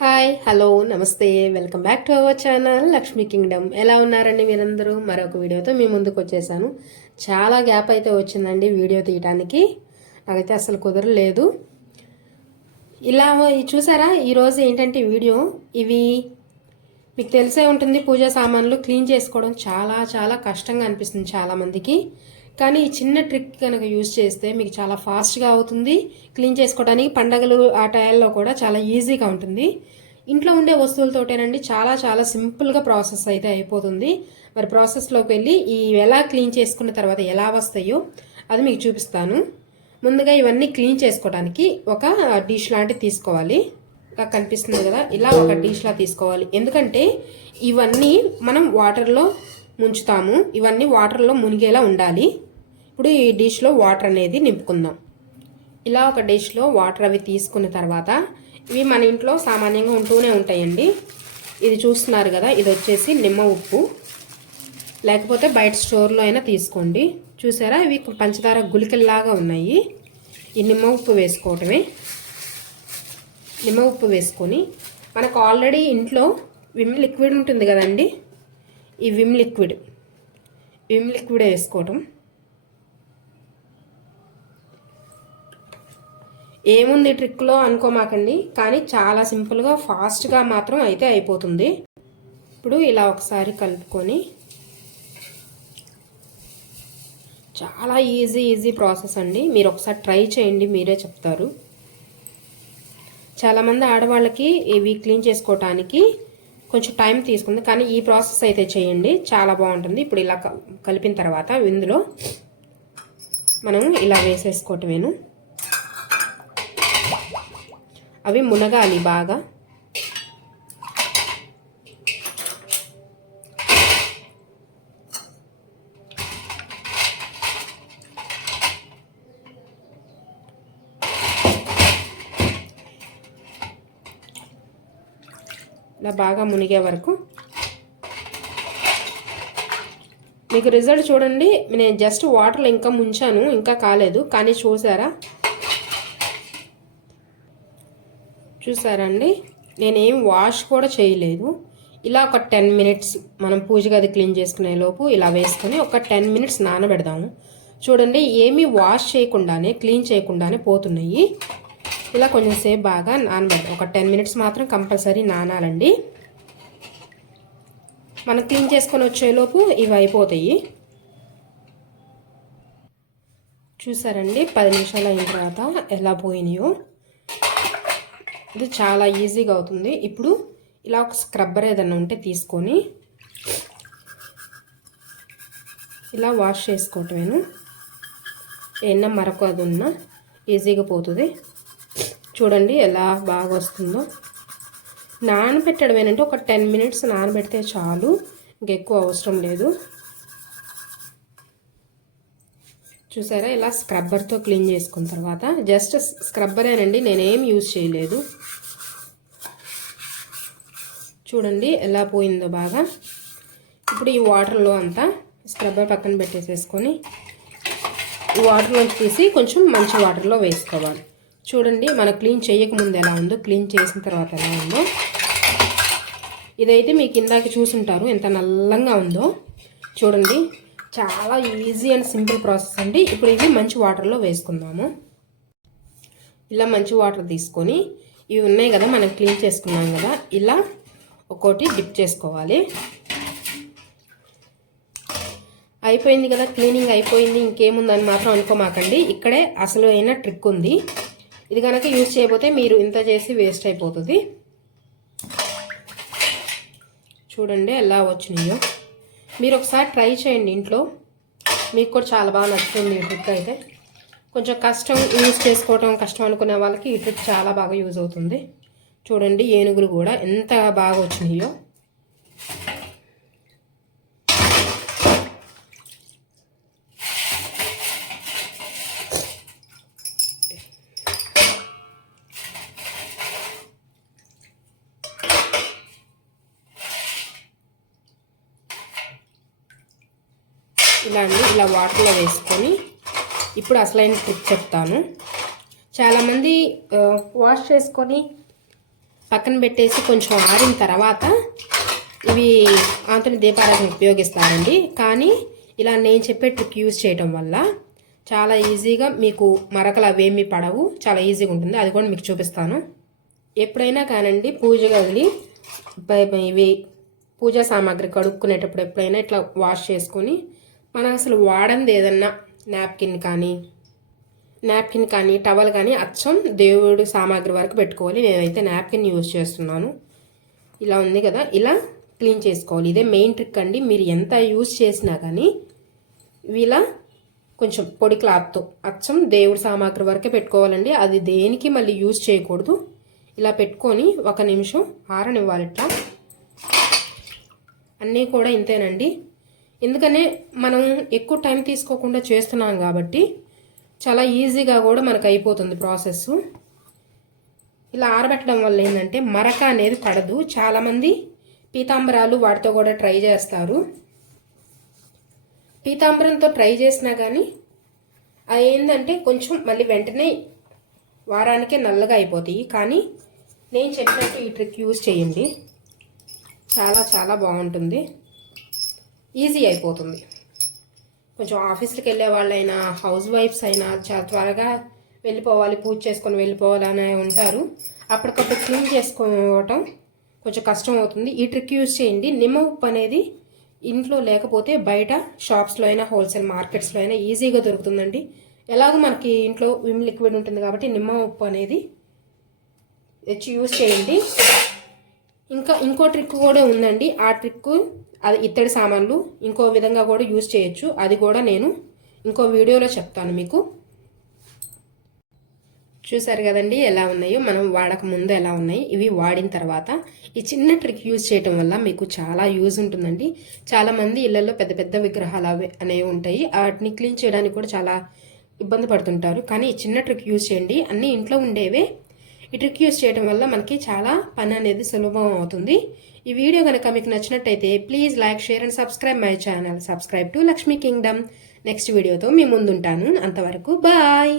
Hi hello నమస్తే welcome back to our channel Lakshmi Kingdom. ఎలా ఉన్నారండి మీరందరూ? మరొక వీడియోతో మీ ముందుకు వచ్చేసాను. చాలా గ్యాప్ అయితే వచ్చిందండి వీడియో తీయడానికి. నాకైతే అసలు కుదరలేదు. ఇలా చూసారా, ఈరోజు ఏంటంటే వీడియో ఇవి మీకు తెలిసే ఉంటుంది. పూజా సామాన్లు క్లీన్ చేసుకోవడం చాలా చాలా కష్టంగా అనిపిస్తుంది చాలామందికి. కానీ ఈ చిన్న ట్రిక్ కనుక యూజ్ చేస్తే మీకు చాలా ఫాస్ట్గా అవుతుంది. క్లీన్ చేసుకోవడానికి పండగలు ఆ టైంలో కూడా చాలా ఈజీగా ఉంటుంది. ఇంట్లో ఉండే వస్తువులతోటేనండి, చాలా చాలా సింపుల్గా ప్రాసెస్ అయితే అయిపోతుంది. మరి ప్రాసెస్లోకి వెళ్ళి ఈ ఎలా క్లీన్ చేసుకున్న తర్వాత ఎలా వస్తాయో అది మీకు చూపిస్తాను. ముందుగా ఇవన్నీ క్లీన్ చేసుకోవడానికి ఒక డిష్ లాంటివి తీసుకోవాలి. కనిపిస్తుంది కదా, ఇలా ఒక డిష్లా తీసుకోవాలి. ఎందుకంటే ఇవన్నీ మనం వాటర్లో ముంచుతాము. ఇవన్నీ వాటర్లో మునిగేలా ఉండాలి. ఇప్పుడు ఈ డిష్లో వాటర్ అనేది నింపుకుందాం. ఇలా ఒక డిష్లో వాటర్ అవి తీసుకున్న తర్వాత ఇవి మన ఇంట్లో సామాన్యంగా ఉంటూనే ఉంటాయండి. ఇది చూస్తున్నారు కదా, ఇది వచ్చేసి నిమ్మ ఉప్పు, లేకపోతే బయట స్టోర్లో అయినా తీసుకోండి. చూసారా, ఇవి పంచదార గుళికల్లాగా ఉన్నాయి. ఈ నిమ్మ ఉప్పు వేసుకోవటమే. నిమ్మ ఉప్పు వేసుకొని మనకు ఆల్రెడీ ఇంట్లో విమ్ లిక్విడ్ ఉంటుంది కదండి, ఈ విమ్ లిక్విడ్ వేసుకోవటం. ఏముంది ట్రిక్లో అనుకోమాకండి, కానీ చాలా సింపుల్గా ఫాస్ట్గా మాత్రం అయితే అయిపోతుంది. ఇప్పుడు ఇలా ఒకసారి కలుపుకొని, చాలా ఈజీ ప్రాసెస్ అండి. మీరు ఒకసారి ట్రై చేయండి, మీరే చెప్తారు. చాలామంది ఆడవాళ్ళకి ఇవి క్లీన్ చేసుకోవటానికి కొంచెం టైం తీసుకుంది, కానీ ఈ ప్రాసెస్ అయితే చేయండి, చాలా బాగుంటుంది. ఇప్పుడు ఇలా కలిపిన తర్వాత ఇందులో మనం ఇలా వేసేసుకోవటమేను. అవి మునగాలి బాగా. ఇలా బాగా మునిగే వరకు మీకు రిజల్ట్ చూడండి. నేను జస్ట్ వాటర్లో ఇంకా ముంచాను, ఇంకా కాలేదు, కానీ చూసారండి, నేనేం వాష్ కూడా చేయలేదు. ఇలా ఒక 10 మినిట్స్ మనం పూజ గది క్లీన్ చేసుకునే లోపు ఇలా వేసుకొని ఒక 10 మినిట్స్ నానబెడదాము. చూడండి, ఏమీ వాష్ చేయకుండానే, క్లీన్ చేయకుండానే పోతున్నాయి. ఇలా కొంచెం సేపు బాగా నానబెడదాం. ఒక 10 మినిట్స్ మాత్రం కంపల్సరీ నానాలండి. మనం క్లీన్ చేసుకొని వచ్చేలోపు ఇవి అయిపోతాయి. చూసారండి, 10 నిమిషాలు అయిన తర్వాత ఎలా పోయినాయో. ఇది చాలా ఈజీగా అవుతుంది. ఇప్పుడు ఇలా ఒక స్క్రబ్బర్ ఏదైనా ఉంటే తీసుకొని ఇలా వాష్ చేసుకోవటమేను. ఏమన్నా మరొక అది ఉన్నా ఈజీగా పోతుంది. చూడండి ఎలా బాగా వస్తుందో. నానబెట్టడమేనంటే ఒక 10 మినిట్స్ నానబెడితే చాలు, ఇంకెక్కువ అవసరం లేదు. చూసారా, ఇలా స్క్రబ్బర్తో క్లీన్ చేసుకున్న తర్వాత, జస్ట్ స్క్రబ్బరేనండి, నేనేం యూజ్ చేయలేదు. చూడండి ఎలా పోయిందో బాగా. ఇప్పుడు ఈ వాటర్లో అంతా స్క్రబ్బర్ పక్కన పెట్టేసేసుకొని ఈ వాటర్లోంచి తీసి కొంచెం మంచి వాటర్లో వేసుకోవాలి. చూడండి, మనం క్లీన్ చేయకముందు ఎలా ఉందో, క్లీన్ చేసిన తర్వాత ఎలా ఉందో. ఇదైతే మీకు ఇందాక చూసుంటారు ఎంత నల్లంగా ఉందో. చూడండి, చాలా ఈజీ అండ్ సింపుల్ ప్రాసెస్ అండి. ఇప్పుడు ఇది మంచి వాటర్లో వేసుకుందాము. ఇలా మంచి వాటర్ తీసుకొని ఇవి ఉన్నాయి కదా, మనం క్లీన్ చేసుకున్నాం కదా, ఇలా ఒక్కోటి డిప్ చేసుకోవాలి. అయిపోయింది కదా, క్లీనింగ్ అయిపోయింది, ఇంకేముందని మాత్రం అనుకోమాకండి. ఇక్కడే అసలు అయిన ట్రిక్ ఉంది. ఇది కనుక యూజ్ చేయకపోతే మీరు ఇంత చేసి వేస్ట్ అయిపోతుంది. చూడండి ఎలా వచ్చినాయో. మీరు ఒకసారి ట్రై చేయండి ఇంట్లో, మీకు కూడా చాలా బాగా నచ్చుతుంది ఈ ట్రిక్. అయితే కొంచెం కష్టం, యూజ్ చేసుకోవటం కష్టం అనుకునే వాళ్ళకి ఈ ట్రిక్ చాలా బాగా యూజ్ అవుతుంది. చూడండి, ఏనుగులు కూడా ఎంత బాగా వచ్చినాయో. ఇలా అండి, ఇలా వాటర్లో వేసుకొని ఇప్పుడు అసలైన ట్రిక్ చెప్తాను. చాలామంది వాష్ చేసుకొని పక్కన పెట్టేసి కొంచెం ఆరిన తర్వాత ఇవి ఆంతని దీపారాధన ఉపయోగిస్తారండి. కానీ ఇలా నేను చెప్పే ట్రిక్ యూజ్ చేయటం వల్ల చాలా ఈజీగా మీకు మరకలు అవేమీ పడవు, చాలా ఈజీగా ఉంటుంది. అది కూడా మీకు చూపిస్తాను. ఎప్పుడైనా కానండి పూజ గదిని ఇవి పూజా సామాగ్రి కడుక్కునేటప్పుడు ఎప్పుడైనా ఇట్లా వాష్ చేసుకొని మనం అసలు వాడంది ఏదన్నా నాప్కిన్ కానీ టవల్ కానీ అచ్చం దేవుడి సామాగ్రి వరకు పెట్టుకోవాలి. నేనైతే నాప్కిన్ యూజ్ చేస్తున్నాను. ఇలా ఉంది కదా, ఇలా క్లీన్ చేసుకోవాలి. ఇదే మెయిన్ ట్రిక్ అండి. మీరు ఎంత యూజ్ చేసినా కానీ ఇలా కొంచెం పొడి క్లాత్తో అచ్చం దేవుడి సామాగ్రి వరకే పెట్టుకోవాలండి. అది దేనికి మళ్ళీ యూజ్ చేయకూడదు. ఇలా పెట్టుకొని 1 నిమిషం ఆరనివ్వాలి. ఇట్లా అన్నీ కూడా ఇంతేనండి. ఎందుకనే మనం ఎక్కువ టైం తీసుకోకుండా చేస్తున్నాం కాబట్టి చాలా ఈజీగా కూడా మనకు అయిపోతుంది ప్రాసెస్. ఇలా ఆరబెట్టడం వల్ల ఏంటంటే మరక అనేది పడదు. చాలామంది పీతాంబరాలు వాటితో కూడా ట్రై చేస్తారు. పీతాంబరంతో ట్రై చేసినా కానీ అది ఏంటంటే కొంచెం మళ్ళీ వెంటనే వారానికే నల్లగా అయిపోతాయి. కానీ నేను చెప్పినట్టు ఈ ట్రిక్ యూజ్ చేయండి, చాలా చాలా బాగుంటుంది, ఈజీ అయిపోతుంది. కొంచెం ఆఫీస్కి వెళ్ళే వాళ్ళైనా హౌస్ వైఫ్స్ అయినా చాలా త్వరగా వెళ్ళిపోవాలి, పూజ చేసుకొని వెళ్ళిపోవాలని ఉంటారు. అప్పటికప్పుడు క్లీన్ చేసుకోవటం కొంచెం కష్టం అవుతుంది. ఈ ట్రిక్ యూజ్ చేయండి. నిమ్మ ఉప్పు అనేది ఇంట్లో లేకపోతే బయట షాప్స్లో అయినా హోల్సేల్ మార్కెట్స్లో అయినా ఈజీగా దొరుకుతుందండి. ఎలాగో మనకి ఇంట్లో విమ్ లిక్విడ్ ఉంటుంది కాబట్టి నిమ్మ ఉప్పు అనేది తెచ్చి యూజ్ చేయండి. ఇంకో ట్రిక్ కూడా ఉందండి. ఆ ట్రిక్ అది ఇత్తడి సామాన్లు ఇంకో విధంగా కూడా యూజ్ చేయొచ్చు. అది కూడా నేను ఇంకో వీడియోలో చెప్తాను మీకు. చూసారు కదండి ఎలా ఉన్నాయో, మనం వాడక ముందు ఎలా ఉన్నాయి, ఇవి వాడిన తర్వాత ఈ చిన్న ట్రిక్ యూజ్ చేయటం వల్ల మీకు చాలా యూజ్ ఉంటుందండి. చాలామంది ఇళ్లలో పెద్ద పెద్ద విగ్రహాలు అనేవి ఉంటాయి, వాటిని క్లీన్ చేయడానికి కూడా చాలా ఇబ్బంది పడుతుంటారు. కానీ ఈ చిన్న ట్రిక్ యూజ్ చేయండి, అన్నీ ఇంట్లో ఉండేవే. ఈ ట్రిక్ యూజ్ చేయడం వల్ల మనకి చాలా పని అనేది సులభం అవుతుంది. ఈ వీడియో కనుక మీకు నచ్చినట్టయితే please like, share and subscribe my channel. Subscribe to Lakshmi Kingdom. Next వీడియోతో మీ ముందుంటాను. అంతవరకు బాయ్.